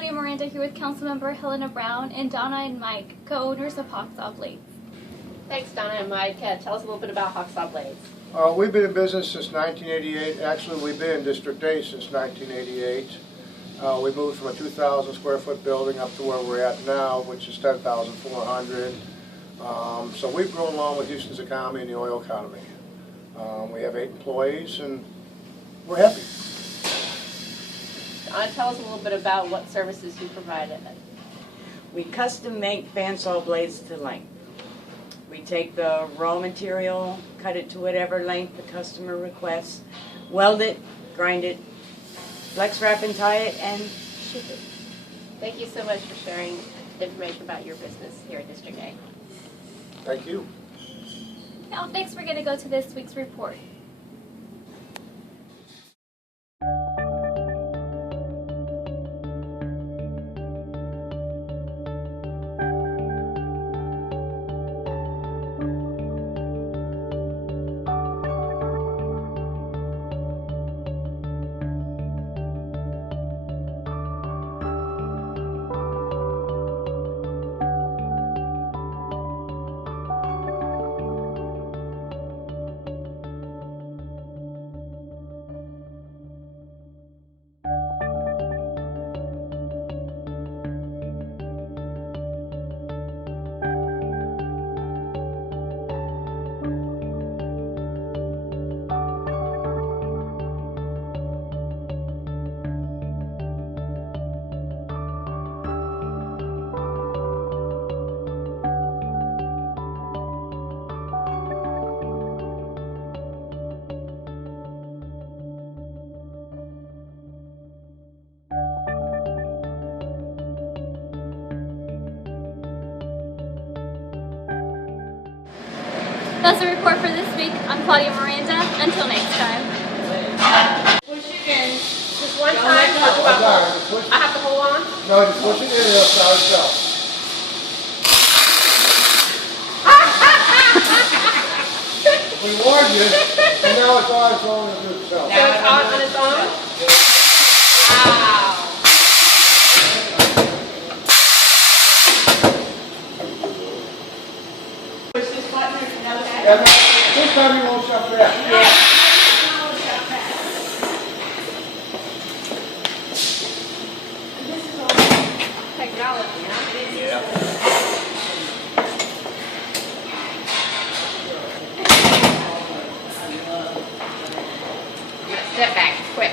Claudia Miranda here with Councilmember Helena Brown and Donna and Mike, co-owners of Hawksaw Blades. Thanks, Donna and Mike. Tell us a little bit about Hawksaw Blades. We've been in business since 1988. Actually, we've been in District A since 1988. We moved from a 2,000 square foot building up to where we're at now, which is 10,400. So we've grown along with Houston's economy and the oil economy. We have 8 employees and we're happy. Tell us a little bit about what services you provide. We custom make bandsaw blades to length. We take the raw material, cut it to whatever length the customer requests, weld it, grind it, flex wrap and tie it, and ship it. Thank you so much for sharing information about your business here at District A. Thank you. Now next we're going to go to this week's report. That's the report for this week. I'm Claudia Miranda. Until next time. Push it in. Just one time. I have to hold on? No, just push it in and it'll start itself. We warned you, and now it's on its own and do itself. So it's on its own? Wow. Push this button or you know that? Yeah, this time you won't shut fast. Yeah. This is all technology, huh? Yeah. Step back, quick.